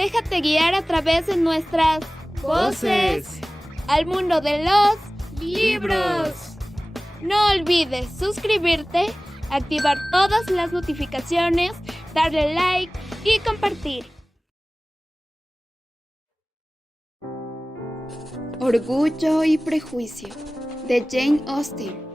Déjate guiar a través de nuestras voces al mundo de los libros. No olvides suscribirte, activar todas las notificaciones, darle like y compartir. Orgullo y prejuicio, de Jane Austen.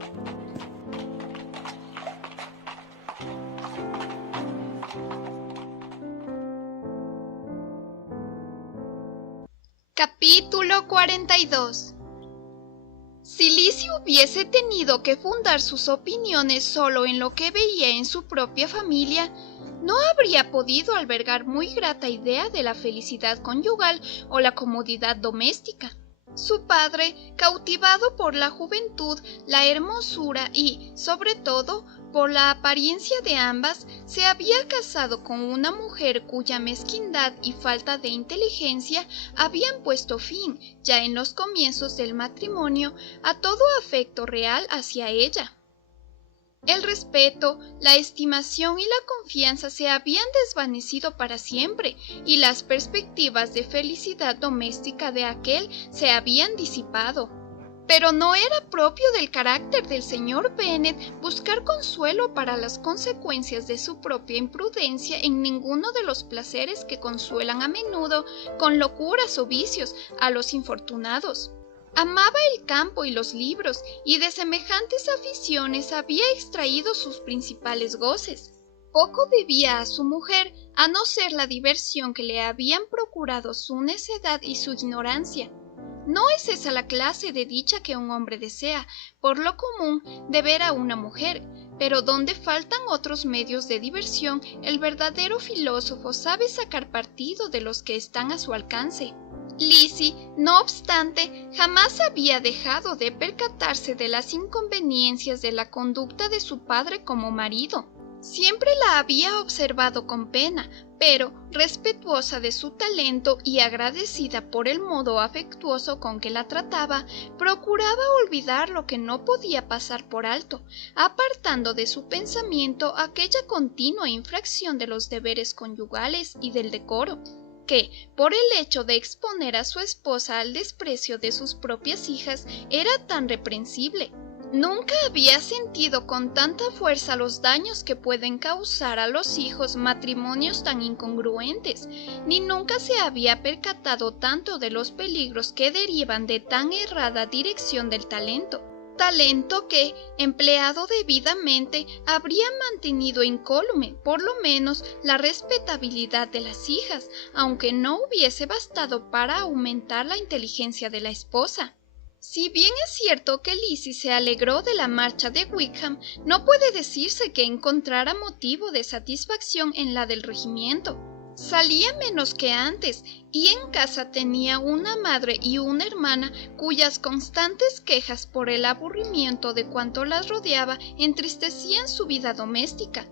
Capítulo 42. Si Lizzie hubiese tenido que fundar sus opiniones solo en lo que veía en su propia familia, no habría podido albergar muy grata idea de la felicidad conyugal o la comodidad doméstica. Su padre, cautivado por la juventud, la hermosura y, sobre todo, por la apariencia de ambas, se había casado con una mujer cuya mezquindad y falta de inteligencia habían puesto fin, ya en los comienzos del matrimonio, a todo afecto real hacia ella. El respeto, la estimación y la confianza se habían desvanecido para siempre, y las perspectivas de felicidad doméstica de aquel se habían disipado. Pero no era propio del carácter del señor Bennet buscar consuelo para las consecuencias de su propia imprudencia en ninguno de los placeres que consuelan a menudo con locuras o vicios a los infortunados. Amaba el campo y los libros, y de semejantes aficiones había extraído sus principales goces. Poco debía a su mujer, a no ser la diversión que le habían procurado su necedad y su ignorancia. No es esa la clase de dicha que un hombre desea, por lo común, de ver a una mujer, pero donde faltan otros medios de diversión, el verdadero filósofo sabe sacar partido de los que están a su alcance. Lizzie, no obstante, jamás había dejado de percatarse de las inconveniencias de la conducta de su padre como marido. Siempre la había observado con pena, pero, respetuosa de su talento y agradecida por el modo afectuoso con que la trataba, procuraba olvidar lo que no podía pasar por alto, apartando de su pensamiento aquella continua infracción de los deberes conyugales y del decoro, que, por el hecho de exponer a su esposa al desprecio de sus propias hijas, era tan reprensible. Nunca había sentido con tanta fuerza los daños que pueden causar a los hijos matrimonios tan incongruentes, ni nunca se había percatado tanto de los peligros que derivan de tan errada dirección del talento que, empleado debidamente, habría mantenido incólume, por lo menos, la respetabilidad de las hijas, aunque no hubiese bastado para aumentar la inteligencia de la esposa. Si bien es cierto que Lizzie se alegró de la marcha de Wickham, no puede decirse que encontrara motivo de satisfacción en la del regimiento. Salía menos que antes, y en casa tenía una madre y una hermana cuyas constantes quejas por el aburrimiento de cuanto las rodeaba entristecían su vida doméstica.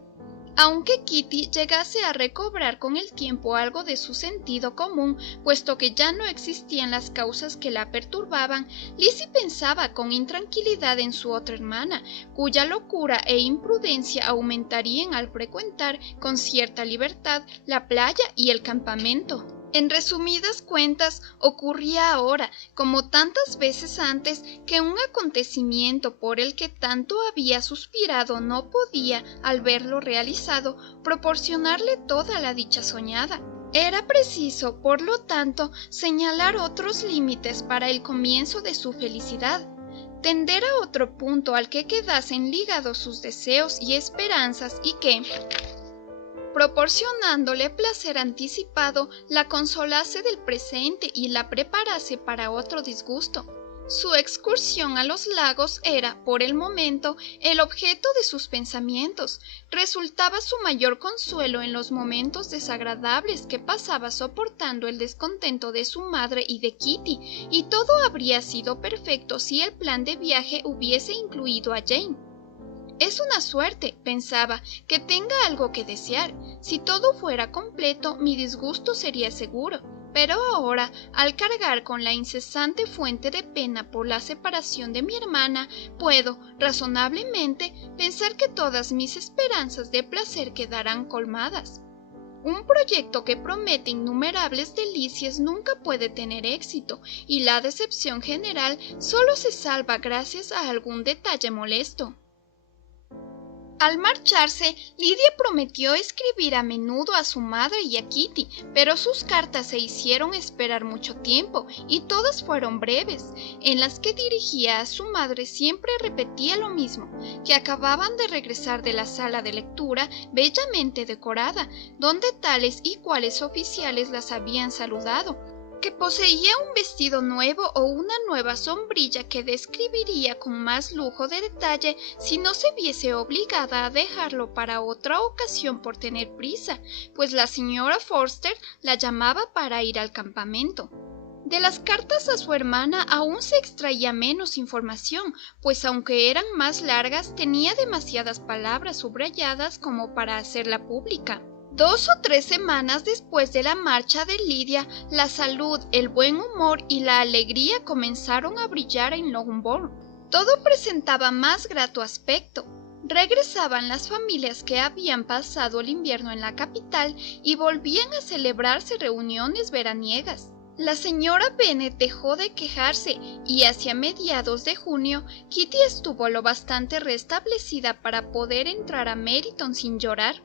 Aunque Kitty llegase a recobrar con el tiempo algo de su sentido común, puesto que ya no existían las causas que la perturbaban, Lizzie pensaba con intranquilidad en su otra hermana, cuya locura e imprudencia aumentarían al frecuentar con cierta libertad la playa y el campamento. En resumidas cuentas, ocurría ahora, como tantas veces antes, que un acontecimiento por el que tanto había suspirado no podía, al verlo realizado, proporcionarle toda la dicha soñada. Era preciso, por lo tanto, señalar otros límites para el comienzo de su felicidad, tender a otro punto al que quedasen ligados sus deseos y esperanzas y que, proporcionándole placer anticipado, la consolase del presente y la preparase para otro disgusto. Su excursión a los lagos era, por el momento, el objeto de sus pensamientos. Resultaba su mayor consuelo en los momentos desagradables que pasaba soportando el descontento de su madre y de Kitty, y todo habría sido perfecto si el plan de viaje hubiese incluido a Jane. Es una suerte, pensaba, que tenga algo que desear. Si todo fuera completo, mi disgusto sería seguro. Pero ahora, al cargar con la incesante fuente de pena por la separación de mi hermana, puedo, razonablemente, pensar que todas mis esperanzas de placer quedarán colmadas. Un proyecto que promete innumerables delicias nunca puede tener éxito, y la decepción general solo se salva gracias a algún detalle molesto. Al marcharse, Lidia prometió escribir a menudo a su madre y a Kitty, pero sus cartas se hicieron esperar mucho tiempo y todas fueron breves. En las que dirigía a su madre siempre repetía lo mismo, que acababan de regresar de la sala de lectura bellamente decorada, donde tales y cuales oficiales las habían saludado, que poseía un vestido nuevo o una nueva sombrilla que describiría con más lujo de detalle si no se viese obligada a dejarlo para otra ocasión por tener prisa, pues la señora Forster la llamaba para ir al campamento. De las cartas a su hermana aún se extraía menos información, pues aunque eran más largas tenía demasiadas palabras subrayadas como para hacerla pública. 2 o 3 semanas después de la marcha de Lidia, la salud, el buen humor y la alegría comenzaron a brillar en Longbourn. Todo presentaba más grato aspecto. Regresaban las familias que habían pasado el invierno en la capital y volvían a celebrarse reuniones veraniegas. La señora Bennet dejó de quejarse y hacia mediados de junio Kitty estuvo lo bastante restablecida para poder entrar a Meryton sin llorar.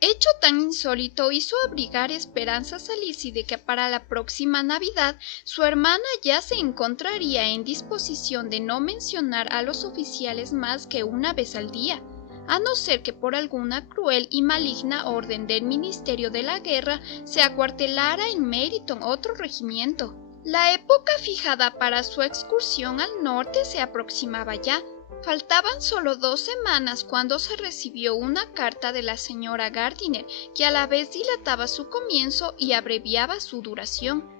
Hecho tan insólito hizo abrigar esperanzas a Lizzie de que para la próxima Navidad su hermana ya se encontraría en disposición de no mencionar a los oficiales más que una vez al día, a no ser que por alguna cruel y maligna orden del Ministerio de la Guerra se acuartelara en Meryton otro regimiento. La época fijada para su excursión al norte se aproximaba ya. Faltaban solo 2 semanas cuando se recibió una carta de la señora Gardiner que a la vez dilataba su comienzo y abreviaba su duración.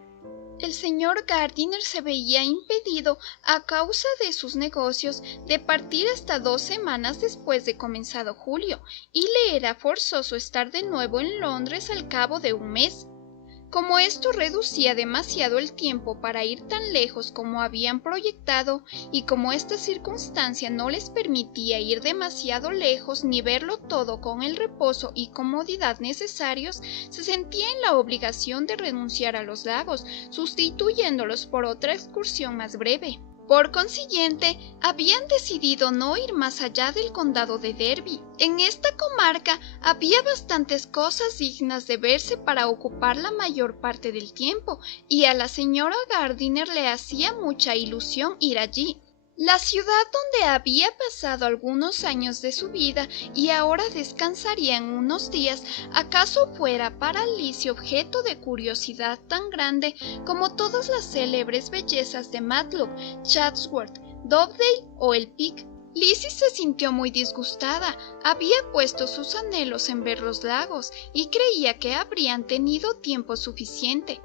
El señor Gardiner se veía impedido, a causa de sus negocios, de partir hasta 2 semanas después de comenzado julio, y le era forzoso estar de nuevo en Londres al cabo de un mes. Como esto reducía demasiado el tiempo para ir tan lejos como habían proyectado, y como esta circunstancia no les permitía ir demasiado lejos ni verlo todo con el reposo y comodidad necesarios, se sentía en la obligación de renunciar a los lagos, sustituyéndolos por otra excursión más breve. Por consiguiente, habían decidido no ir más allá del condado de Derby. En esta comarca había bastantes cosas dignas de verse para ocupar la mayor parte del tiempo, y a la señora Gardiner le hacía mucha ilusión ir allí. La ciudad donde había pasado algunos años de su vida y ahora descansaría en unos días, acaso fuera para Lizzie objeto de curiosidad tan grande como todas las célebres bellezas de Matlock, Chatsworth, Dovedale o el Peak. Lizzie se sintió muy disgustada. Había puesto sus anhelos en ver los lagos y creía que habrían tenido tiempo suficiente.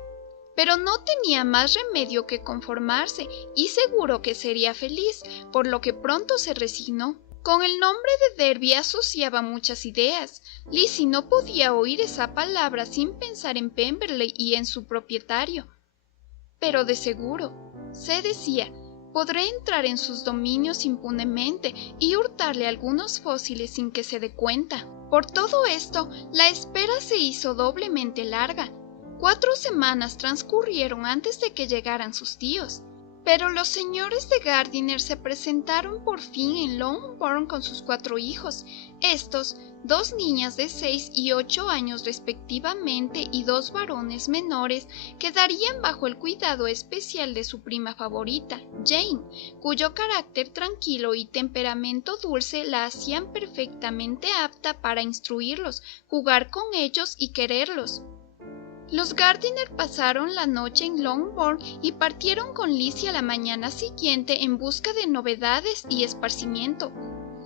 Pero no tenía más remedio que conformarse y seguro que sería feliz, por lo que pronto se resignó. Con el nombre de Derby asociaba muchas ideas. Lizzie no podía oír esa palabra sin pensar en Pemberley y en su propietario. Pero de seguro, se decía, podré entrar en sus dominios impunemente y hurtarle algunos fósiles sin que se dé cuenta. Por todo esto, la espera se hizo doblemente larga. 4 semanas transcurrieron antes de que llegaran sus tíos, pero los señores de Gardiner se presentaron por fin en Longbourn con sus 4 hijos. Estos, 2 niñas de 6 y 8 años respectivamente y 2 varones menores, quedarían bajo el cuidado especial de su prima favorita, Jane, cuyo carácter tranquilo y temperamento dulce la hacían perfectamente apta para instruirlos, jugar con ellos y quererlos. Los Gardiner pasaron la noche en Longbourn y partieron con Lizzie a la mañana siguiente en busca de novedades y esparcimiento.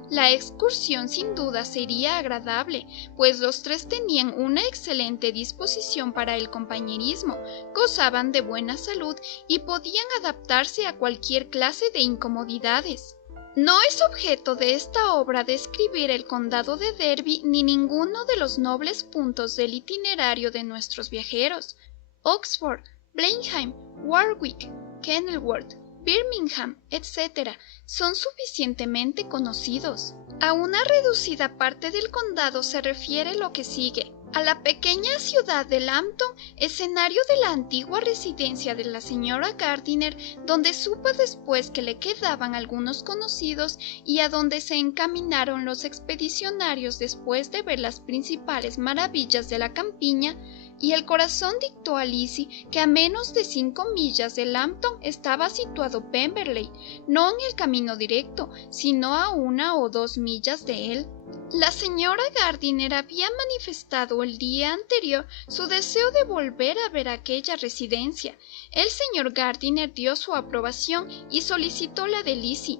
La excursión sin duda sería agradable, pues los 3 tenían una excelente disposición para el compañerismo, gozaban de buena salud y podían adaptarse a cualquier clase de incomodidades. No es objeto de esta obra describir el condado de Derby ni ninguno de los nobles puntos del itinerario de nuestros viajeros. Oxford, Blenheim, Warwick, Kenilworth, Birmingham, etc., son suficientemente conocidos. A una reducida parte del condado se refiere lo que sigue. a la pequeña ciudad de Lambton, escenario de la antigua residencia de la señora Gardiner, donde supo después que le quedaban algunos conocidos y a donde se encaminaron los expedicionarios después de ver las principales maravillas de la campiña, y el corazón dictó a Lizzie que a menos de 5 millas de Lambton estaba situado Pemberley, no en el camino directo, sino a 1 o 2 millas de él. La señora Gardiner había manifestado el día anterior su deseo de volver a ver aquella residencia. El señor Gardiner dio su aprobación y solicitó la de Lizzie.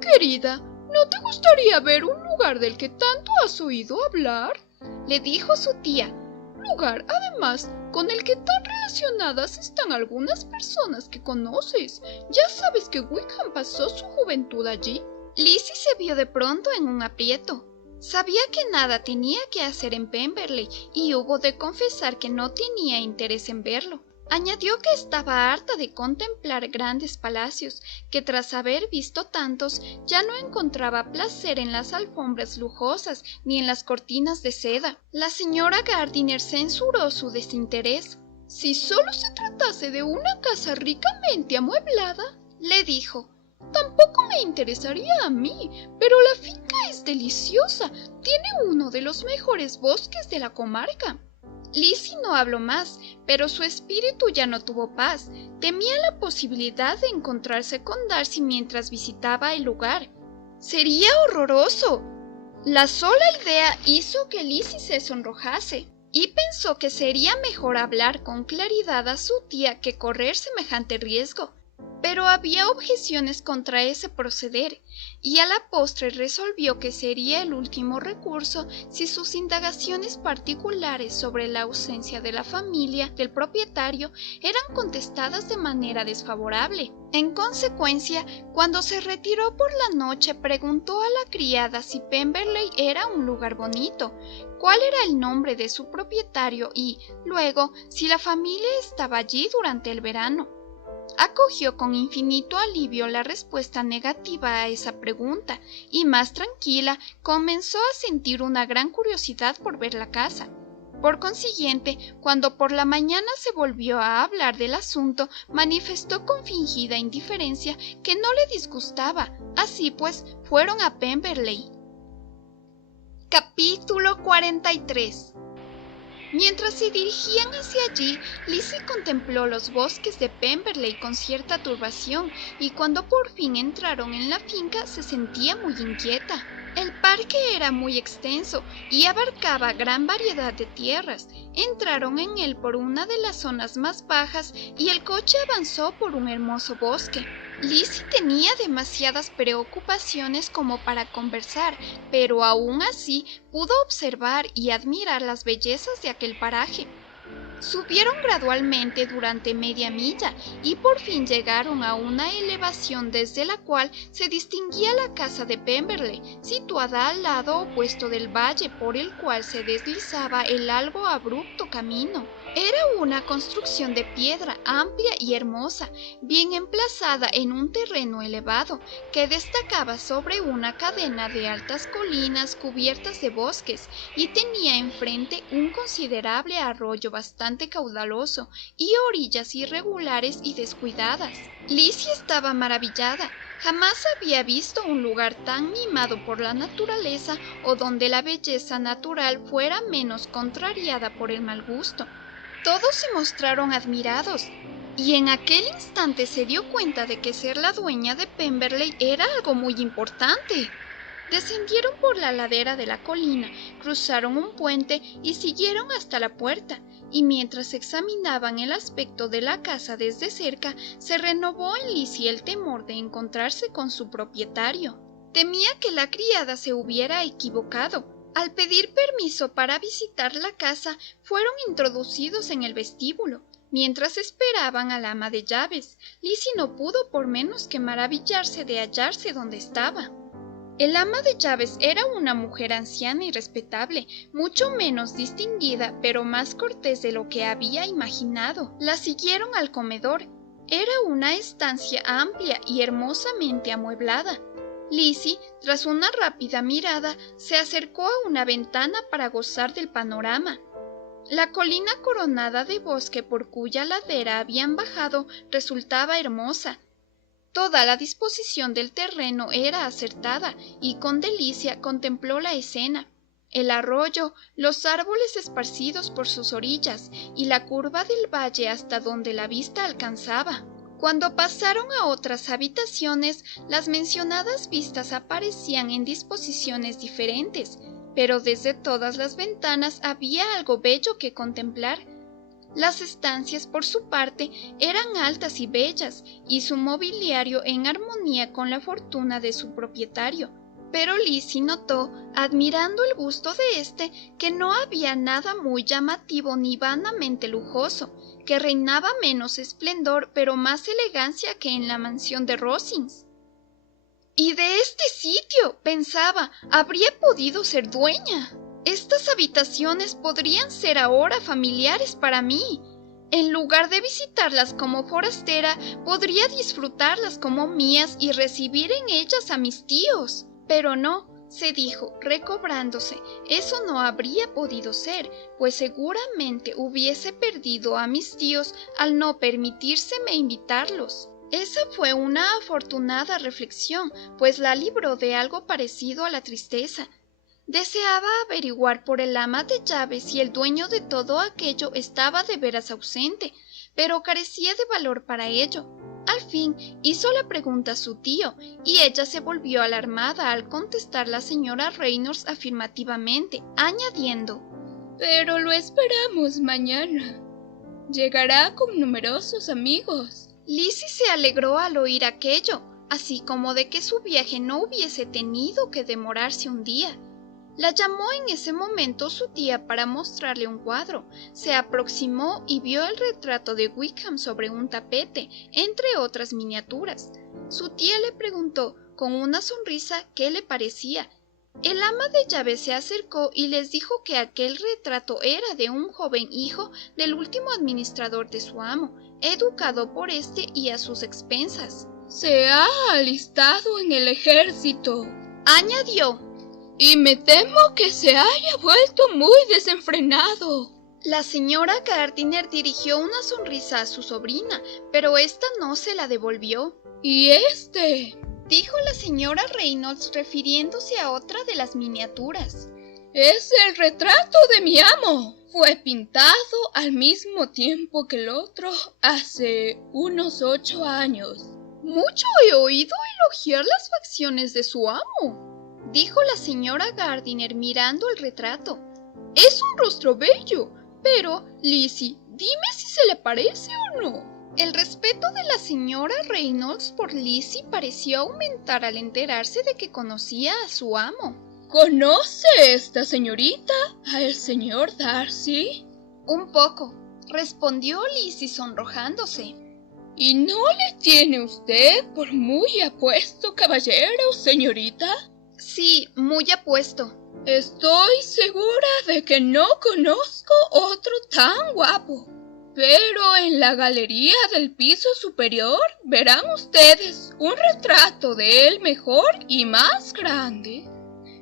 «Querida, ¿no te gustaría ver un lugar del que tanto has oído hablar?», le dijo su tía. «Lugar, además, con el que tan relacionadas están algunas personas que conoces. Ya sabes que Wickham pasó su juventud allí». Lizzie se vio de pronto en un aprieto. Sabía que nada tenía que hacer en Pemberley y hubo de confesar que no tenía interés en verlo. Añadió que estaba harta de contemplar grandes palacios, que tras haber visto tantos ya no encontraba placer en las alfombras lujosas ni en las cortinas de seda. La señora Gardiner censuró su desinterés. «Si solo se tratase de una casa ricamente amueblada», le dijo, «tampoco me interesaría a mí, pero la finca es deliciosa, tiene uno de los mejores bosques de la comarca». Lizzie no habló más, pero su espíritu ya no tuvo paz. Temía la posibilidad de encontrarse con Darcy mientras visitaba el lugar. Sería horroroso. La sola idea hizo que Lizzie se sonrojase y pensó que sería mejor hablar con claridad a su tía que correr semejante riesgo. Pero había objeciones contra ese proceder, y a la postre resolvió que sería el último recurso si sus indagaciones particulares sobre la ausencia de la familia del propietario eran contestadas de manera desfavorable. En consecuencia, cuando se retiró por la noche, preguntó a la criada si Pemberley era un lugar bonito, cuál era el nombre de su propietario y, luego, si la familia estaba allí durante el verano. Acogió con infinito alivio la respuesta negativa a esa pregunta y, más tranquila, comenzó a sentir una gran curiosidad por ver la casa. Por consiguiente, cuando por la mañana se volvió a hablar del asunto, manifestó con fingida indiferencia que no le disgustaba. Así pues, fueron a Pemberley. Capítulo 43. Mientras se dirigían hacia allí, Lizzie contempló los bosques de Pemberley con cierta turbación, y cuando por fin entraron en la finca se sentía muy inquieta. El parque era muy extenso y abarcaba gran variedad de tierras. Entraron en él por una de las zonas más bajas y el coche avanzó por un hermoso bosque. Lizzie tenía demasiadas preocupaciones como para conversar, pero aún así pudo observar y admirar las bellezas de aquel paraje. Subieron gradualmente durante media milla y por fin llegaron a una elevación desde la cual se distinguía la casa de Pemberley, situada al lado opuesto del valle por el cual se deslizaba el algo abrupto camino. Era una construcción de piedra amplia y hermosa, bien emplazada en un terreno elevado, que destacaba sobre una cadena de altas colinas cubiertas de bosques, y tenía enfrente un considerable arroyo bastante caudaloso y orillas irregulares y descuidadas. Lizzie estaba maravillada. Jamás había visto un lugar tan mimado por la naturaleza o donde la belleza natural fuera menos contrariada por el mal gusto. Todos se mostraron admirados, y en aquel instante se dio cuenta de que ser la dueña de Pemberley era algo muy importante. Descendieron por la ladera de la colina, cruzaron un puente y siguieron hasta la puerta, y mientras examinaban el aspecto de la casa desde cerca, se renovó en Lizzie el temor de encontrarse con su propietario. Temía que la criada se hubiera equivocado. Al pedir permiso para visitar la casa, fueron introducidos en el vestíbulo. Mientras esperaban al ama de llaves, Lizzie no pudo por menos que maravillarse de hallarse donde estaba. El ama de llaves era una mujer anciana y respetable, mucho menos distinguida, pero más cortés de lo que había imaginado. La siguieron al comedor. Era una estancia amplia y hermosamente amueblada. Lizzie, tras una rápida mirada, se acercó a una ventana para gozar del panorama. La colina coronada de bosque por cuya ladera habían bajado resultaba hermosa. Toda la disposición del terreno era acertada y con delicia contempló la escena. El arroyo, los árboles esparcidos por sus orillas y la curva del valle hasta donde la vista alcanzaba. Cuando pasaron a otras habitaciones, las mencionadas vistas aparecían en disposiciones diferentes, pero desde todas las ventanas había algo bello que contemplar. Las estancias, por su parte, eran altas y bellas, y su mobiliario en armonía con la fortuna de su propietario. Pero Lizzie notó, admirando el gusto de éste, que no había nada muy llamativo ni vanamente lujoso, que reinaba menos esplendor pero más elegancia que en la mansión de Rosings. Y de este sitio, pensaba, habría podido ser dueña. Estas habitaciones podrían ser ahora familiares para mí. En lugar de visitarlas como forastera, podría disfrutarlas como mías y recibir en ellas a mis tíos. Pero no, se dijo, recobrándose, eso no habría podido ser, pues seguramente hubiese perdido a mis tíos al no permitírseme invitarlos. Esa fue una afortunada reflexión, pues la libró de algo parecido a la tristeza. Deseaba averiguar por el ama de llaves si el dueño de todo aquello estaba de veras ausente, pero carecía de valor para ello. Al fin hizo la pregunta a su tío, y ella se volvió alarmada al contestar la señora Reynolds afirmativamente, añadiendo: «Pero lo esperamos mañana. Llegará con numerosos amigos». Lizzie se alegró al oír aquello, así como de que su viaje no hubiese tenido que demorarse un día. La llamó en ese momento su tía para mostrarle un cuadro. Se aproximó y vio el retrato de Wickham sobre un tapete, entre otras miniaturas. Su tía le preguntó, con una sonrisa, qué le parecía. El ama de llaves se acercó y les dijo que aquel retrato era de un joven hijo del último administrador de su amo, educado por éste y a sus expensas. «Se ha alistado en el ejército», añadió, «y me temo que se haya vuelto muy desenfrenado». La señora Gardiner dirigió una sonrisa a su sobrina, pero ésta no se la devolvió. «¿Y este?», dijo la señora Reynolds refiriéndose a otra de las miniaturas. «Es el retrato de mi amo. Fue pintado al mismo tiempo que el otro hace unos 8 años». «Mucho he oído elogiar las facciones de su amo», dijo la señora Gardiner mirando el retrato. «Es un rostro bello, pero, Lizzie, dime si se le parece o no». El respeto de la señora Reynolds por Lizzie pareció aumentar al enterarse de que conocía a su amo. «¿Conoce esta señorita al señor Darcy?» «Un poco», respondió Lizzie sonrojándose. «¿Y no le tiene usted por muy apuesto caballero, señorita?» «Sí, muy apuesto». «Estoy segura de que no conozco otro tan guapo. Pero en la galería del piso superior verán ustedes un retrato de él mejor y más grande.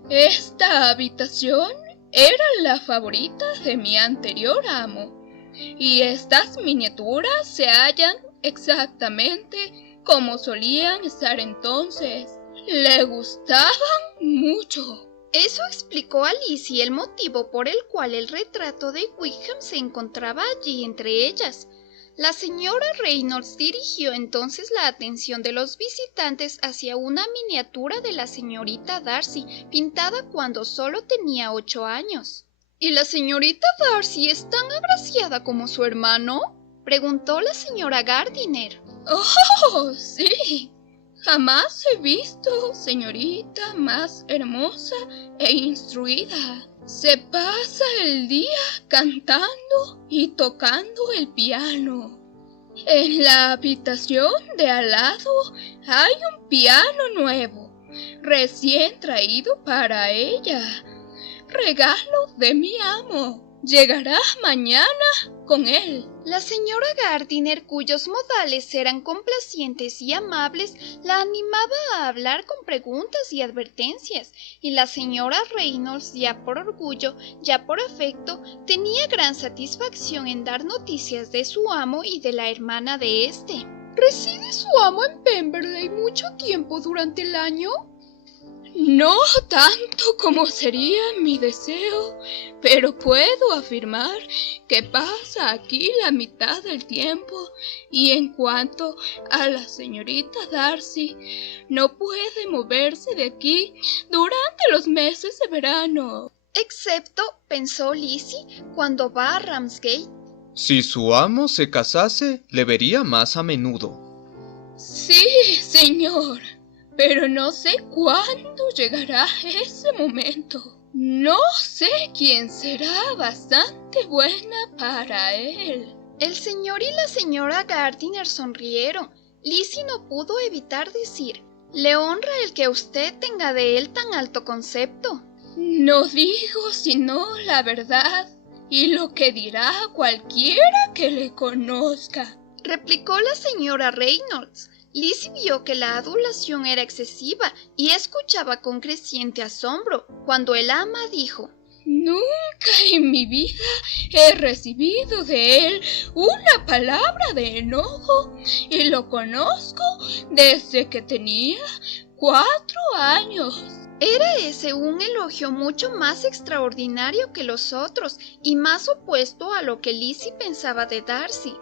Esta habitación era la favorita de mi anterior amo, y estas miniaturas se hallan exactamente como solían estar entonces. Le gustaban mucho». Eso explicó a Lizzie el motivo por el cual el retrato de Wickham se encontraba allí entre ellas. La señora Reynolds dirigió entonces la atención de los visitantes hacia una miniatura de la señorita Darcy, pintada cuando solo tenía 8 años. «¿Y la señorita Darcy es tan agraciada como su hermano?», preguntó la señora Gardiner. «Oh, sí. Jamás he visto señorita más hermosa e instruida. Se pasa el día cantando y tocando el piano. En la habitación de al lado hay un piano nuevo, recién traído para ella, regalo de mi amo. Llegará mañana con él. La señora Gardiner, cuyos modales eran complacientes y amables, la animaba a hablar con preguntas y advertencias, y la señora Reynolds, ya por orgullo, ya por afecto, tenía gran satisfacción en dar noticias de su amo y de la hermana de éste. ¿Reside su amo en Pemberley mucho tiempo durante el año? No tanto como sería mi deseo, pero puedo afirmar que pasa aquí la mitad del tiempo, y en cuanto a la señorita Darcy, no puede moverse de aquí durante los meses de verano. Excepto, pensó Lizzie, cuando va a Ramsgate. Si su amo se casase, le vería más a menudo. Sí, señor. Pero no sé cuándo llegará ese momento. No sé quién será bastante buena para él. El señor y la señora Gardiner sonrieron. Lizzie no pudo evitar decir: «Le honra el que usted tenga de él tan alto concepto». No digo sino la verdad y lo que dirá cualquiera que le conozca, replicó la señora Reynolds. Lizzie vio que la adulación era excesiva y escuchaba con creciente asombro cuando el ama dijo: «Nunca en mi vida he recibido de él una palabra de enojo y lo conozco desde que tenía 4 años». Era ese un elogio mucho más extraordinario que los otros y más opuesto a lo que Lizzie pensaba de Darcy.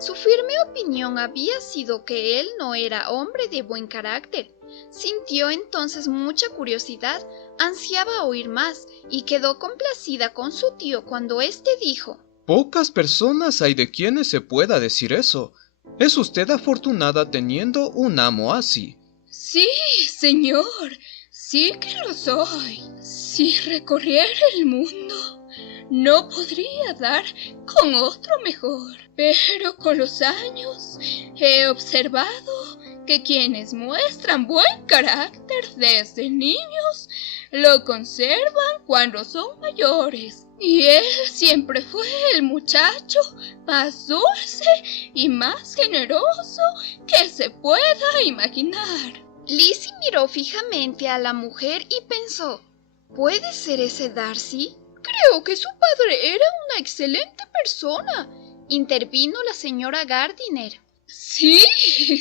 Su firme opinión había sido que él no era hombre de buen carácter. Sintió entonces mucha curiosidad, ansiaba oír más, y quedó complacida con su tío cuando éste dijo: Pocas personas hay de quienes se pueda decir eso. Es usted afortunada teniendo un amo así. Sí, señor, sí que lo soy. Si recorriera el mundo, no podría dar con otro mejor. Pero con los años he observado que quienes muestran buen carácter desde niños lo conservan cuando son mayores. Y él siempre fue el muchacho más dulce y más generoso que se pueda imaginar. Lizzie miró fijamente a la mujer y pensó: ¿puede ser ese Darcy? Creo que su padre era una excelente persona, intervino la señora Gardiner. Sí,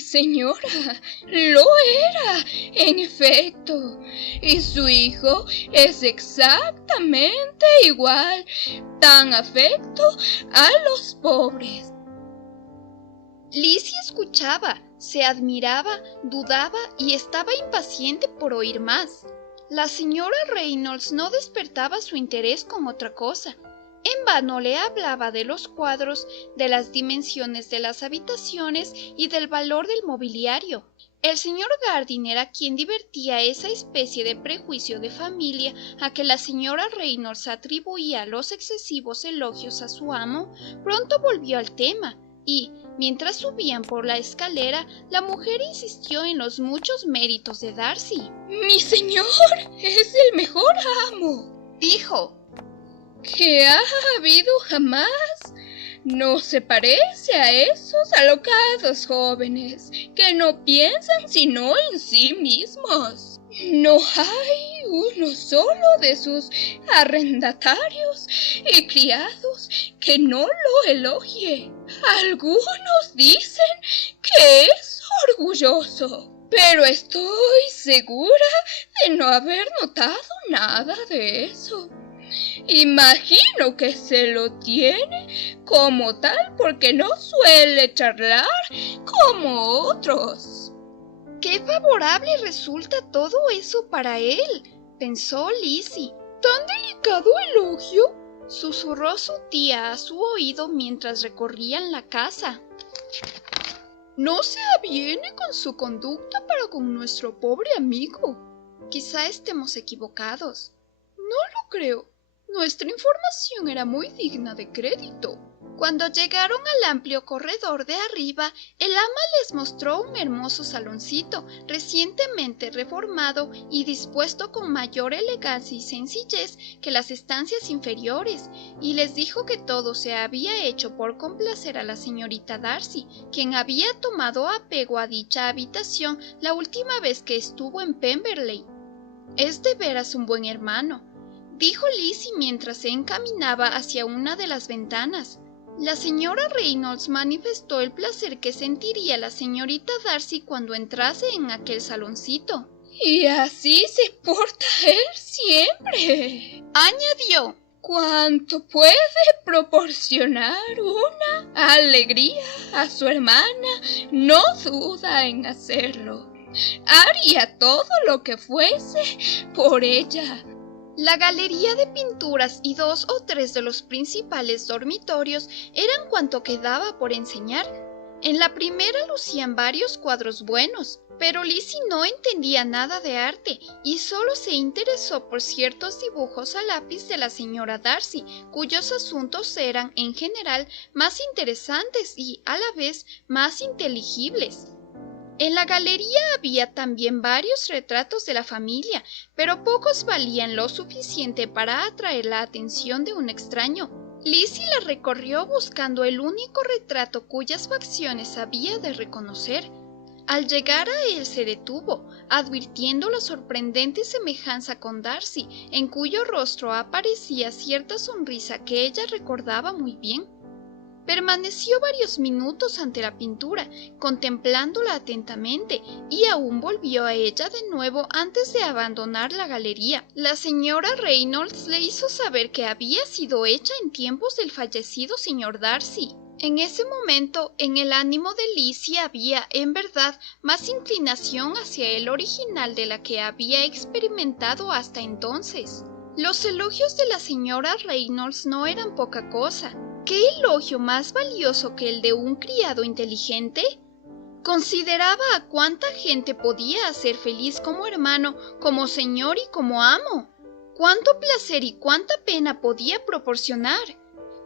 señora, lo era, en efecto, y su hijo es exactamente igual, tan afecto a los pobres. Lizzie escuchaba, se admiraba, dudaba y estaba impaciente por oír más. La señora Reynolds no despertaba su interés con otra cosa. En vano le hablaba de los cuadros, de las dimensiones de las habitaciones y del valor del mobiliario. El señor Gardiner, a quien divertía esa especie de prejuicio de familia a que la señora Reynolds atribuía los excesivos elogios a su amo, pronto volvió al tema y, mientras subían por la escalera, la mujer insistió en los muchos méritos de Darcy. «Mi señor es el mejor amo», dijo, «que ha habido jamás. No se parece a esos alocados jóvenes que no piensan sino en sí mismos. No hay uno solo de sus arrendatarios y criados que no lo elogie. Algunos dicen que es orgulloso, pero estoy segura de no haber notado nada de eso. Imagino que se lo tiene como tal porque no suele charlar como otros». «Qué favorable resulta todo eso para él», pensó Lizzie. «¿Tan delicado elogio?», susurró su tía a su oído mientras recorrían la casa. «No se aviene con su conducta para con nuestro pobre amigo. Quizá estemos equivocados». «No lo creo. Nuestra información era muy digna de crédito». Cuando llegaron al amplio corredor de arriba, el ama les mostró un hermoso saloncito, recientemente reformado y dispuesto con mayor elegancia y sencillez que las estancias inferiores, y les dijo que todo se había hecho por complacer a la señorita Darcy, quien había tomado apego a dicha habitación la última vez que estuvo en Pemberley. «Es de veras un buen hermano», dijo Lizzie mientras se encaminaba hacia una de las ventanas. La señora Reynolds manifestó el placer que sentiría la señorita Darcy cuando entrase en aquel saloncito. «Y así se porta él siempre», añadió. «Cuánto puede proporcionar una alegría a su hermana, no duda en hacerlo. Haría todo lo que fuese por ella». La galería de pinturas y 2 o 3 de los principales dormitorios eran cuanto quedaba por enseñar. En la primera lucían varios cuadros buenos, pero Lizzie no entendía nada de arte y solo se interesó por ciertos dibujos a lápiz de la señora Darcy, cuyos asuntos eran, en general, más interesantes y, a la vez, más inteligibles. En la galería había también varios retratos de la familia, pero pocos valían lo suficiente para atraer la atención de un extraño. Lizzie la recorrió buscando el único retrato cuyas facciones había de reconocer. Al llegar a él se detuvo, advirtiendo la sorprendente semejanza con Darcy, en cuyo rostro aparecía cierta sonrisa que ella recordaba muy bien. Permaneció varios minutos ante la pintura, contemplándola atentamente, y aún volvió a ella de nuevo antes de abandonar la galería. La señora Reynolds le hizo saber que había sido hecha en tiempos del fallecido señor Darcy. En ese momento, en el ánimo de Lizzie había, en verdad, más inclinación hacia el original de la que había experimentado hasta entonces. Los elogios de la señora Reynolds no eran poca cosa. ¿Qué elogio más valioso que el de un criado inteligente? Consideraba a cuánta gente podía hacer feliz como hermano, como señor y como amo. Cuánto placer y cuánta pena podía proporcionar.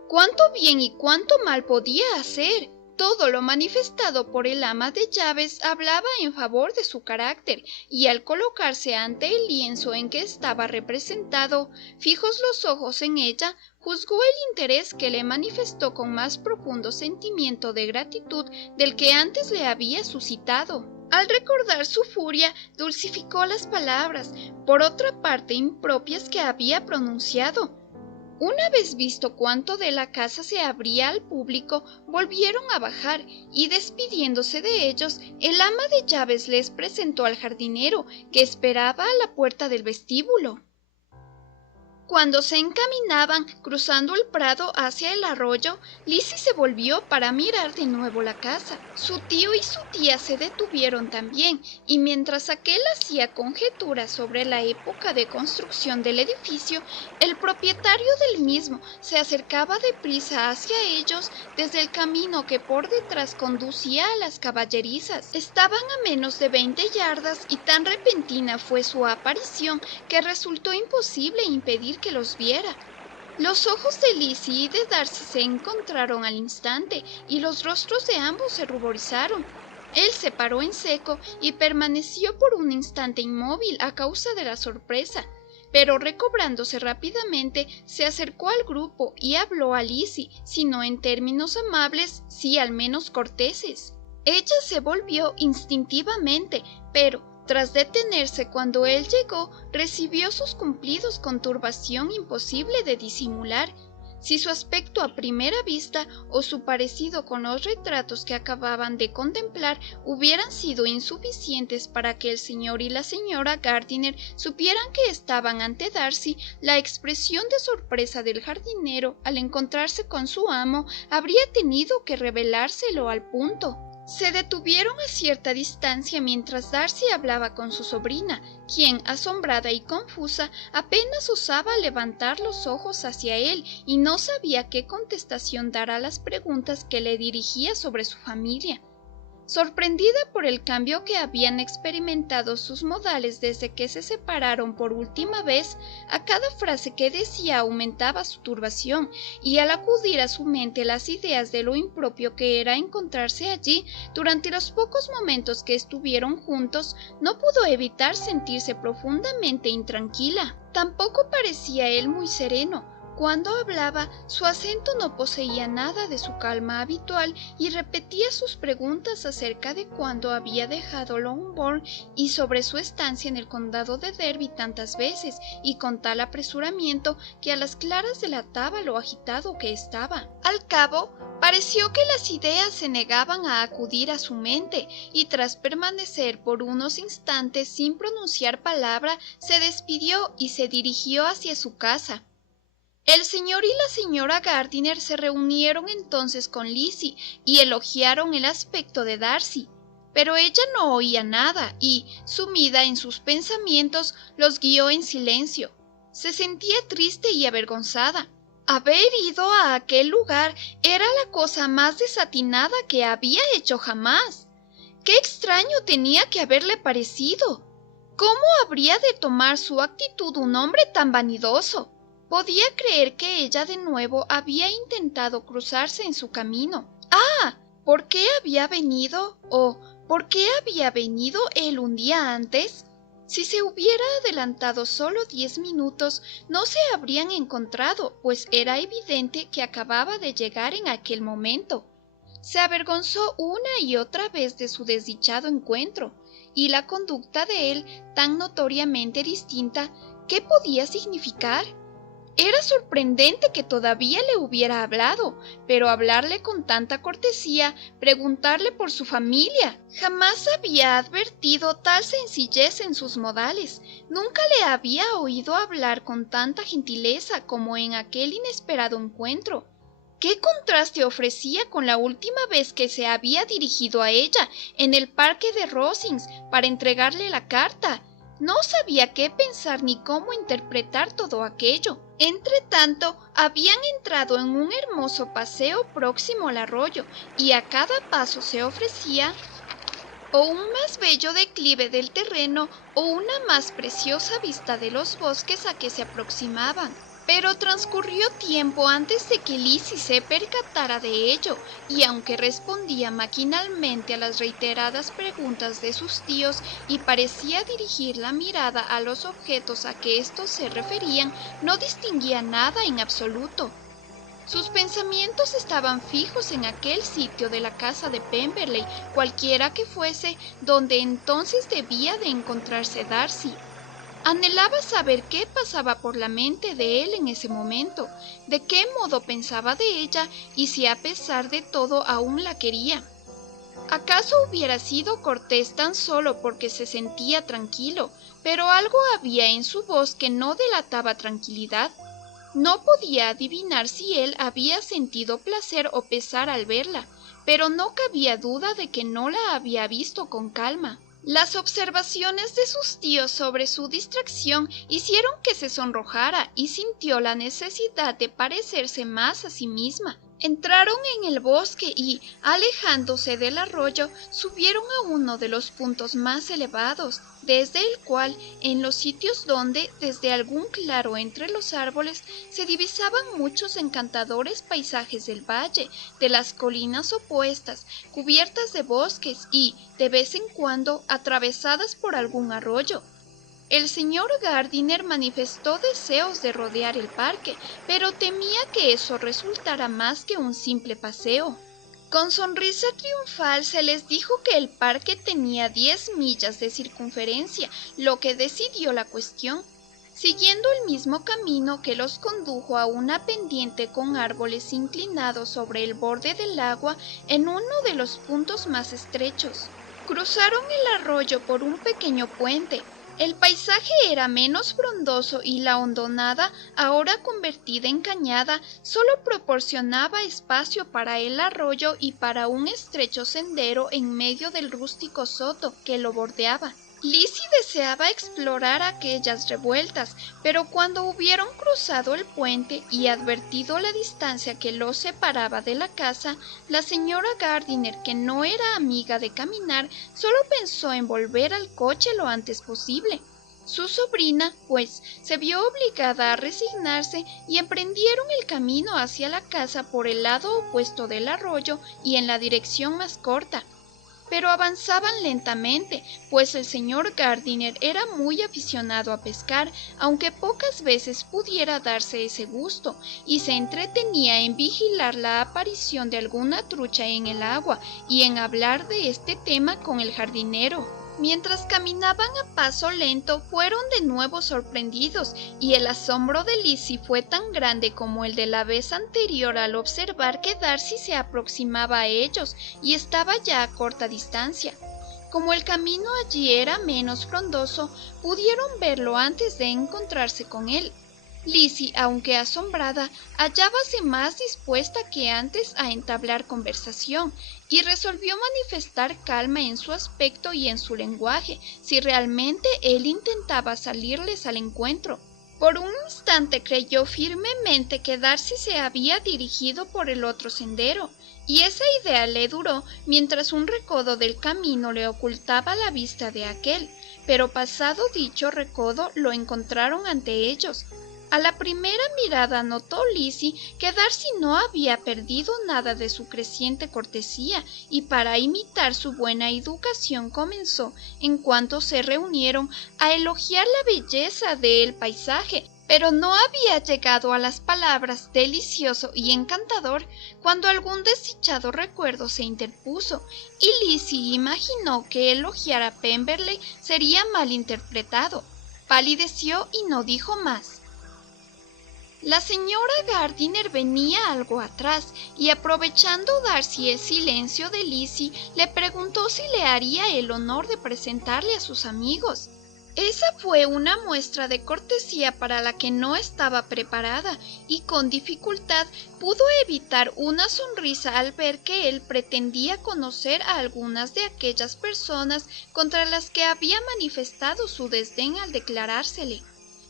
Cuánto bien y cuánto mal podía hacer. Todo lo manifestado por el ama de llaves hablaba en favor de su carácter, y al colocarse ante el lienzo en que estaba representado, fijos los ojos en ella, juzgó el interés que le manifestó con más profundo sentimiento de gratitud del que antes le había suscitado. Al recordar su furia, dulcificó las palabras, por otra parte impropias, que había pronunciado. Una vez visto cuánto de la casa se abría al público, volvieron a bajar, y despidiéndose de ellos, el ama de llaves les presentó al jardinero, que esperaba a la puerta del vestíbulo. Cuando se encaminaban cruzando el prado hacia el arroyo, Lizzie se volvió para mirar de nuevo la casa. Su tío y su tía se detuvieron también, y mientras aquel hacía conjeturas sobre la época de construcción del edificio, el propietario del mismo se acercaba deprisa hacia ellos desde el camino que por detrás conducía a las caballerizas. Estaban a menos de 20 yardas y tan repentina fue su aparición que resultó imposible impedir que los viera. Los ojos de Lizzie y de Darcy se encontraron al instante y los rostros de ambos se ruborizaron. Él se paró en seco y permaneció por un instante inmóvil a causa de la sorpresa, pero recobrándose rápidamente se acercó al grupo y habló a Lizzie, si no en términos amables, sí al menos corteses. Ella se volvió instintivamente, pero tras detenerse cuando él llegó, recibió sus cumplidos con turbación imposible de disimular. Si su aspecto a primera vista o su parecido con los retratos que acababan de contemplar hubieran sido insuficientes para que el señor y la señora Gardiner supieran que estaban ante Darcy, la expresión de sorpresa del jardinero al encontrarse con su amo habría tenido que revelárselo al punto. Se detuvieron a cierta distancia mientras Darcy hablaba con su sobrina, quien, asombrada y confusa, apenas osaba levantar los ojos hacia él y no sabía qué contestación dar a las preguntas que le dirigía sobre su familia. Sorprendida por el cambio que habían experimentado sus modales desde que se separaron por última vez, a cada frase que decía aumentaba su turbación, y al acudir a su mente las ideas de lo impropio que era encontrarse allí durante los pocos momentos que estuvieron juntos, no pudo evitar sentirse profundamente intranquila. Tampoco parecía él muy sereno. Cuando hablaba, su acento no poseía nada de su calma habitual y repetía sus preguntas acerca de cuándo había dejado Longbourn y sobre su estancia en el condado de Derby tantas veces y con tal apresuramiento que a las claras delataba lo agitado que estaba. Al cabo, pareció que las ideas se negaban a acudir a su mente y tras permanecer por unos instantes sin pronunciar palabra, se despidió y se dirigió hacia su casa. El señor y la señora Gardiner se reunieron entonces con Lizzie y elogiaron el aspecto de Darcy, pero ella no oía nada y, sumida en sus pensamientos, los guió en silencio. Se sentía triste y avergonzada. Haber ido a aquel lugar era la cosa más desatinada que había hecho jamás. ¡Qué extraño tenía que haberle parecido! ¿Cómo habría de tomar su actitud un hombre tan vanidoso? Podía creer que ella de nuevo había intentado cruzarse en su camino. ¡Ah! ¿Por qué había venido? ¿O por qué había venido él un día antes? Si se hubiera adelantado solo 10 minutos, no se habrían encontrado, pues era evidente que acababa de llegar en aquel momento. Se avergonzó una y otra vez de su desdichado encuentro, y la conducta de él, tan notoriamente distinta, ¿qué podía significar? Era sorprendente que todavía le hubiera hablado, pero hablarle con tanta cortesía, preguntarle por su familia. Jamás había advertido tal sencillez en sus modales. Nunca le había oído hablar con tanta gentileza como en aquel inesperado encuentro. ¿Qué contraste ofrecía con la última vez que se había dirigido a ella en el parque de Rosings para entregarle la carta? No sabía qué pensar ni cómo interpretar todo aquello. Entretanto, habían entrado en un hermoso paseo próximo al arroyo, y a cada paso se ofrecía o un más bello declive del terreno o una más preciosa vista de los bosques a que se aproximaban. Pero transcurrió tiempo antes de que Lizzie se percatara de ello, y aunque respondía maquinalmente a las reiteradas preguntas de sus tíos y parecía dirigir la mirada a los objetos a que estos se referían, no distinguía nada en absoluto. Sus pensamientos estaban fijos en aquel sitio de la casa de Pemberley, cualquiera que fuese, donde entonces debía de encontrarse Darcy. Anhelaba saber qué pasaba por la mente de él en ese momento, de qué modo pensaba de ella y si a pesar de todo aún la quería. ¿Acaso hubiera sido cortés tan solo porque se sentía tranquilo, pero algo había en su voz que no delataba tranquilidad? No podía adivinar si él había sentido placer o pesar al verla, pero no cabía duda de que no la había visto con calma. Las observaciones de sus tíos sobre su distracción hicieron que se sonrojara y sintió la necesidad de parecerse más a sí misma. Entraron en el bosque y, alejándose del arroyo, subieron a uno de los puntos más elevados, desde el cual, en los sitios donde, desde algún claro entre los árboles, se divisaban muchos encantadores paisajes del valle, de las colinas opuestas, cubiertas de bosques y, de vez en cuando, atravesadas por algún arroyo. El señor Gardiner manifestó deseos de rodear el parque, pero temía que eso resultara más que un simple paseo. Con sonrisa triunfal se les dijo que el parque tenía 10 millas de circunferencia, lo que decidió la cuestión. Siguiendo el mismo camino que los condujo a una pendiente con árboles inclinados sobre el borde del agua en uno de los puntos más estrechos. Cruzaron el arroyo por un pequeño puente. El paisaje era menos frondoso y la hondonada, ahora convertida en cañada, solo proporcionaba espacio para el arroyo y para un estrecho sendero en medio del rústico soto que lo bordeaba. Lizzie deseaba explorar aquellas revueltas, pero cuando hubieron cruzado el puente y advertido la distancia que los separaba de la casa, la señora Gardiner, que no era amiga de caminar, solo pensó en volver al coche lo antes posible. Su sobrina, pues, se vio obligada a resignarse y emprendieron el camino hacia la casa por el lado opuesto del arroyo y en la dirección más corta. Pero avanzaban lentamente, pues el señor Gardiner era muy aficionado a pescar, aunque pocas veces pudiera darse ese gusto, y se entretenía en vigilar la aparición de alguna trucha en el agua y en hablar de este tema con el jardinero. Mientras caminaban a paso lento, fueron de nuevo sorprendidos, y el asombro de Lizzie fue tan grande como el de la vez anterior al observar que Darcy se aproximaba a ellos y estaba ya a corta distancia. Como el camino allí era menos frondoso, pudieron verlo antes de encontrarse con él. Lizzie, aunque asombrada, hallábase más dispuesta que antes a entablar conversación, y resolvió manifestar calma en su aspecto y en su lenguaje, si realmente él intentaba salirles al encuentro. Por un instante creyó firmemente que Darcy se había dirigido por el otro sendero, y esa idea le duró mientras un recodo del camino le ocultaba la vista de aquel, pero pasado dicho recodo lo encontraron ante ellos. A la primera mirada notó Lizzie que Darcy no había perdido nada de su creciente cortesía, y para imitar su buena educación comenzó, en cuanto se reunieron, a elogiar la belleza del paisaje, pero no había llegado a las palabras delicioso y encantador cuando algún desdichado recuerdo se interpuso, y Lizzie imaginó que elogiar a Pemberley sería mal interpretado. Palideció y no dijo más. La señora Gardiner venía algo atrás, y aprovechando Darcy el silencio de Lizzie, le preguntó si le haría el honor de presentarle a sus amigos. Esa fue una muestra de cortesía para la que no estaba preparada, y con dificultad pudo evitar una sonrisa al ver que él pretendía conocer a algunas de aquellas personas contra las que había manifestado su desdén al declarársele.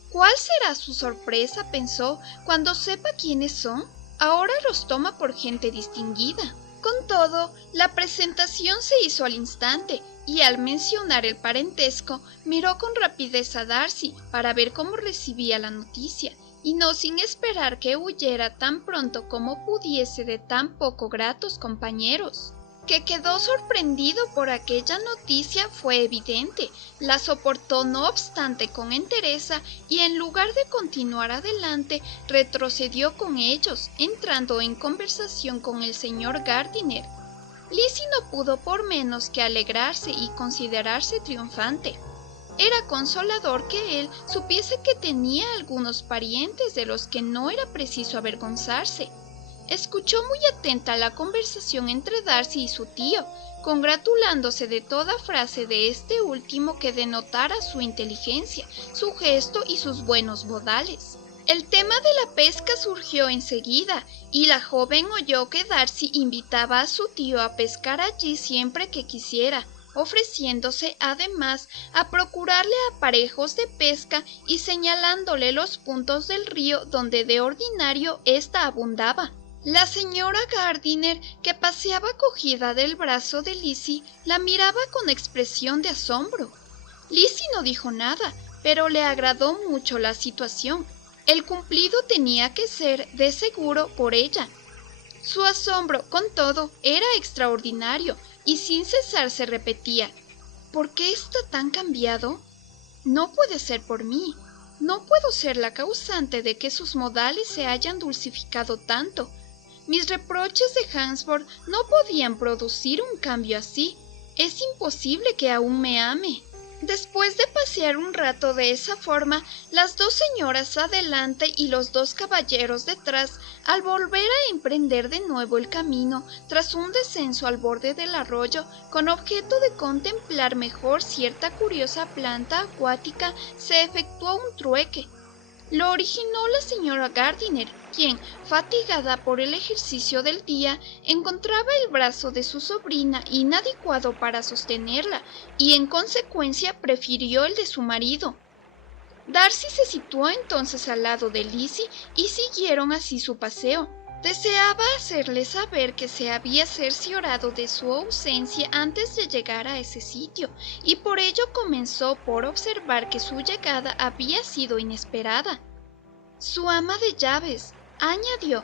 ¿Cuál será su sorpresa, pensó, cuando sepa quiénes son? Ahora los toma por gente distinguida. Con todo, la presentación se hizo al instante, y al mencionar el parentesco, miró con rapidez a Darcy para ver cómo recibía la noticia, y no sin esperar que huyera tan pronto como pudiese de tan poco gratos compañeros. Que quedó sorprendido por aquella noticia fue evidente. La soportó no obstante con entereza, y en lugar de continuar adelante, retrocedió con ellos, entrando en conversación con el señor Gardiner. Lizzie no pudo por menos que alegrarse y considerarse triunfante. Era consolador que él supiese que tenía algunos parientes de los que no era preciso avergonzarse. Escuchó muy atenta la conversación entre Darcy y su tío, congratulándose de toda frase de este último que denotara su inteligencia, su gesto y sus buenos modales. El tema de la pesca surgió enseguida, y la joven oyó que Darcy invitaba a su tío a pescar allí siempre que quisiera, ofreciéndose además a procurarle aparejos de pesca y señalándole los puntos del río donde de ordinario ésta abundaba. La señora Gardiner, que paseaba cogida del brazo de Lizzie, la miraba con expresión de asombro. Lizzie no dijo nada, pero le agradó mucho la situación. El cumplido tenía que ser, de seguro, por ella. Su asombro, con todo, era extraordinario, y sin cesar se repetía: ¿por qué está tan cambiado? No puede ser por mí. No puedo ser la causante de que sus modales se hayan dulcificado tanto. Mis reproches de Hansford no podían producir un cambio así. Es imposible que aún me ame. Después de pasear un rato de esa forma, las dos señoras adelante y los dos caballeros detrás, al volver a emprender de nuevo el camino, tras un descenso al borde del arroyo, con objeto de contemplar mejor cierta curiosa planta acuática, se efectuó un trueque. Lo originó la señora Gardiner, quien, fatigada por el ejercicio del día, encontraba el brazo de su sobrina inadecuado para sostenerla y en consecuencia prefirió el de su marido. Darcy se situó entonces al lado de Lizzie y siguieron así su paseo. Deseaba hacerle saber que se había cerciorado de su ausencia antes de llegar a ese sitio, y por ello comenzó por observar que su llegada había sido inesperada. Su ama de llaves, añadió,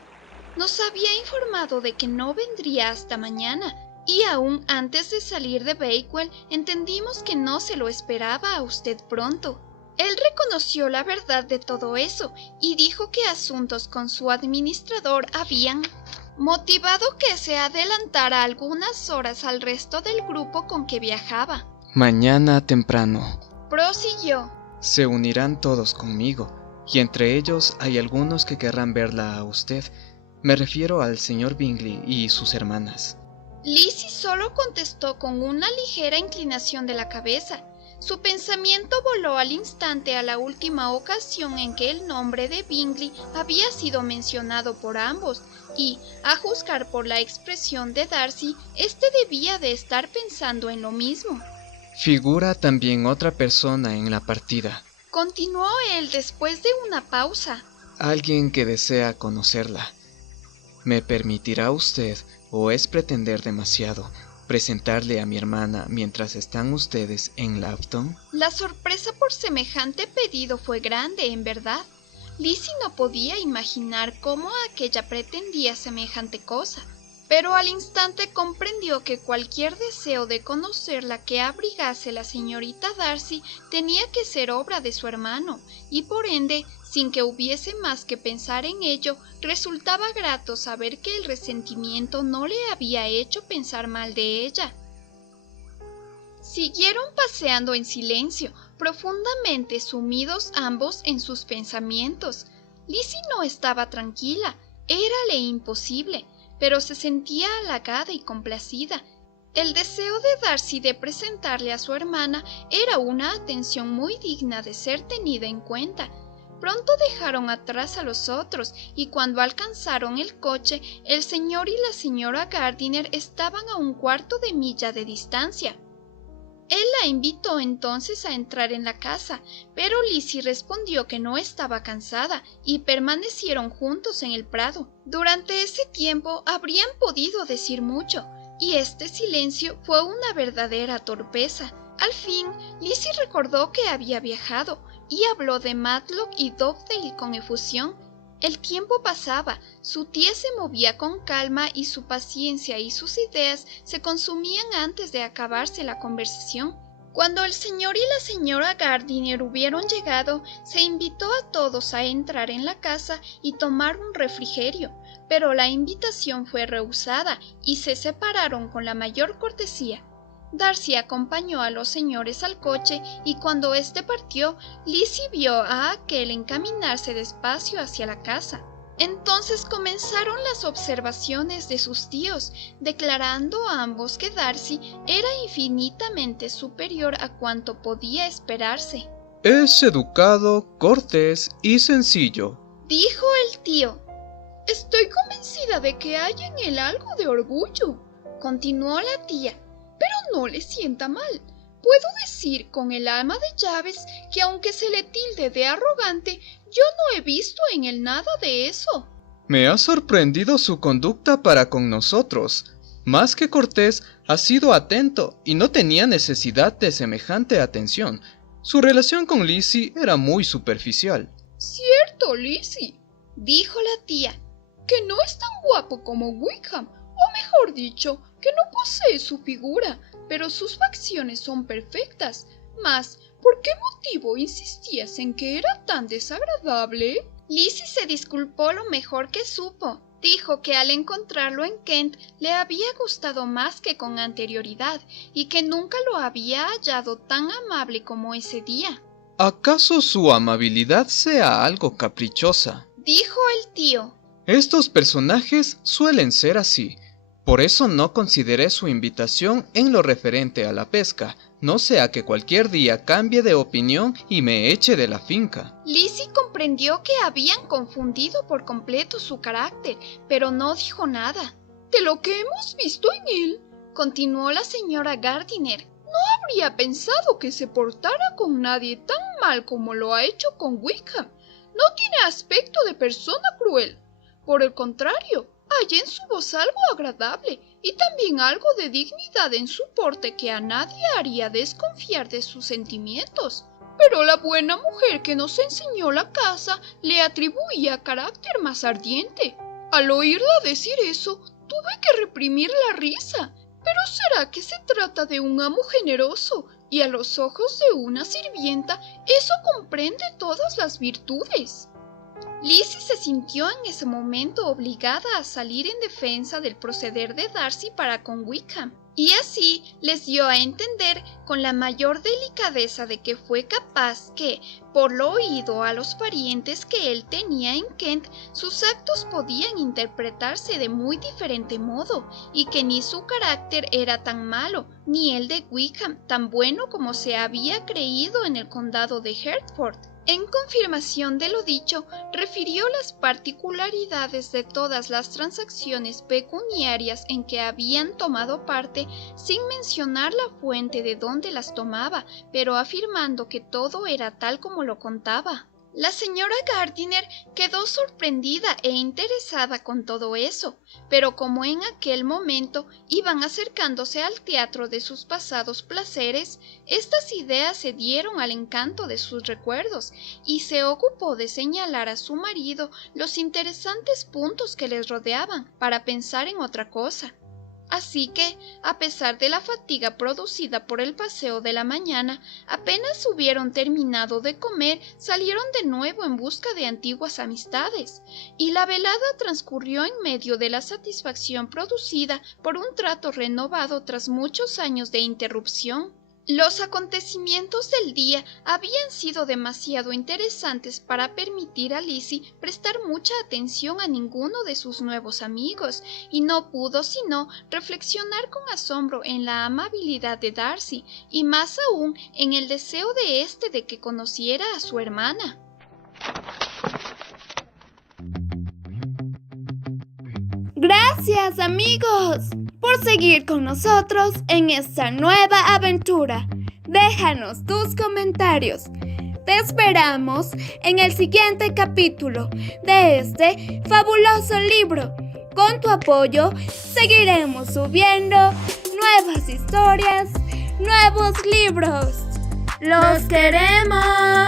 nos había informado de que no vendría hasta mañana, y aún antes de salir de Bakewell entendimos que no se lo esperaba a usted pronto. Él reconoció la verdad de todo eso y dijo que asuntos con su administrador habían motivado que se adelantara algunas horas al resto del grupo con que viajaba. Mañana temprano, prosiguió, se unirán todos conmigo, y entre ellos hay algunos que querrán verla a usted. Me refiero al señor Bingley y sus hermanas. Lizzie solo contestó con una ligera inclinación de la cabeza. Su pensamiento voló al instante a la última ocasión en que el nombre de Bingley había sido mencionado por ambos, y, a juzgar por la expresión de Darcy, éste debía de estar pensando en lo mismo. Figura también otra persona en la partida, continuó él después de una pausa. Alguien que desea conocerla. ¿Me permitirá usted, o es pretender demasiado, presentarle a mi hermana mientras están ustedes en Lawton? La sorpresa por semejante pedido fue grande, en verdad. Lizzie no podía imaginar cómo aquella pretendía semejante cosa, pero al instante comprendió que cualquier deseo de conocerla que abrigase la señorita Darcy tenía que ser obra de su hermano, y por ende, sin que hubiese más que pensar en ello, resultaba grato saber que el resentimiento no le había hecho pensar mal de ella. Siguieron paseando en silencio, profundamente sumidos ambos en sus pensamientos. Lizzie no estaba tranquila, érale imposible, pero se sentía halagada y complacida. El deseo de Darcy de presentarle a su hermana era una atención muy digna de ser tenida en cuenta. Pronto dejaron atrás a los otros, y cuando alcanzaron el coche, el señor y la señora Gardiner estaban a 1/4 de milla de distancia. Él la invitó entonces a entrar en la casa, pero Lizzie respondió que no estaba cansada, y permanecieron juntos en el prado. Durante ese tiempo habrían podido decir mucho, y este silencio fue una verdadera torpeza. Al fin, Lizzie recordó que había viajado, y habló de Matlock y Dovedale con efusión. El tiempo pasaba, su tía se movía con calma y su paciencia y sus ideas se consumían antes de acabarse la conversación. Cuando el señor y la señora Gardiner hubieron llegado, se invitó a todos a entrar en la casa y tomar un refrigerio, pero la invitación fue rehusada y se separaron con la mayor cortesía. Darcy acompañó a los señores al coche y cuando éste partió, Lizzie vio a aquel encaminarse despacio hacia la casa. Entonces comenzaron las observaciones de sus tíos, declarando a ambos que Darcy era infinitamente superior a cuanto podía esperarse. Es educado, cortés y sencillo, dijo el tío. Estoy convencida de que hay en él algo de orgullo, continuó la tía. Pero no le sienta mal. Puedo decir con el ama de llaves que aunque se le tilde de arrogante, yo no he visto en él nada de eso. Me ha sorprendido su conducta para con nosotros. Más que cortés, ha sido atento y no tenía necesidad de semejante atención. Su relación con Lizzie era muy superficial. Cierto, Lizzie, dijo la tía, que no es tan guapo como Wickham, o mejor dicho, que no posee su figura, pero sus facciones son perfectas. Mas, ¿por qué motivo insistías en que era tan desagradable? Lizzie se disculpó lo mejor que supo. Dijo que al encontrarlo en Kent le había gustado más que con anterioridad y que nunca lo había hallado tan amable como ese día. ¿Acaso su amabilidad sea algo caprichosa? Dijo el tío. Estos personajes suelen ser así. Por eso no consideré su invitación en lo referente a la pesca, no sea que cualquier día cambie de opinión y me eche de la finca. Lizzie comprendió que habían confundido por completo su carácter, pero no dijo nada. De lo que hemos visto en él, continuó la señora Gardiner, no habría pensado que se portara con nadie tan mal como lo ha hecho con Wickham. No tiene aspecto de persona cruel. Por el contrario, hay en su voz algo agradable y también algo de dignidad en su porte que a nadie haría desconfiar de sus sentimientos. Pero la buena mujer que nos enseñó la caza le atribuía carácter más ardiente. Al oírla decir eso, tuve que reprimir la risa. Pero ¿será que se trata de un amo generoso y a los ojos de una sirvienta eso comprende todas las virtudes? Lizzie se sintió en ese momento obligada a salir en defensa del proceder de Darcy para con Wickham, y así les dio a entender con la mayor delicadeza de que fue capaz que, por lo oído a los parientes que él tenía en Kent, sus actos podían interpretarse de muy diferente modo, y que ni su carácter era tan malo, ni el de Wickham tan bueno como se había creído en el condado de Hertford. En confirmación de lo dicho, refirió las particularidades de todas las transacciones pecuniarias en que habían tomado parte, sin mencionar la fuente de donde las tomaba, pero afirmando que todo era tal como lo contaba. La señora Gardiner quedó sorprendida e interesada con todo eso, pero como en aquel momento iban acercándose al teatro de sus pasados placeres, estas ideas se dieron al encanto de sus recuerdos y se ocupó de señalar a su marido los interesantes puntos que les rodeaban para pensar en otra cosa. Así que, a pesar de la fatiga producida por el paseo de la mañana, apenas hubieron terminado de comer, salieron de nuevo en busca de antiguas amistades, y la velada transcurrió en medio de la satisfacción producida por un trato renovado tras muchos años de interrupción. Los acontecimientos del día habían sido demasiado interesantes para permitir a Lizzie prestar mucha atención a ninguno de sus nuevos amigos, y no pudo sino reflexionar con asombro en la amabilidad de Darcy, y más aún en el deseo de éste de que conociera a su hermana. Gracias, amigos, por seguir con nosotros en esta nueva aventura. Déjanos tus comentarios. Te esperamos en el siguiente capítulo de este fabuloso libro. Con tu apoyo seguiremos subiendo nuevas historias, nuevos libros. ¡Los queremos!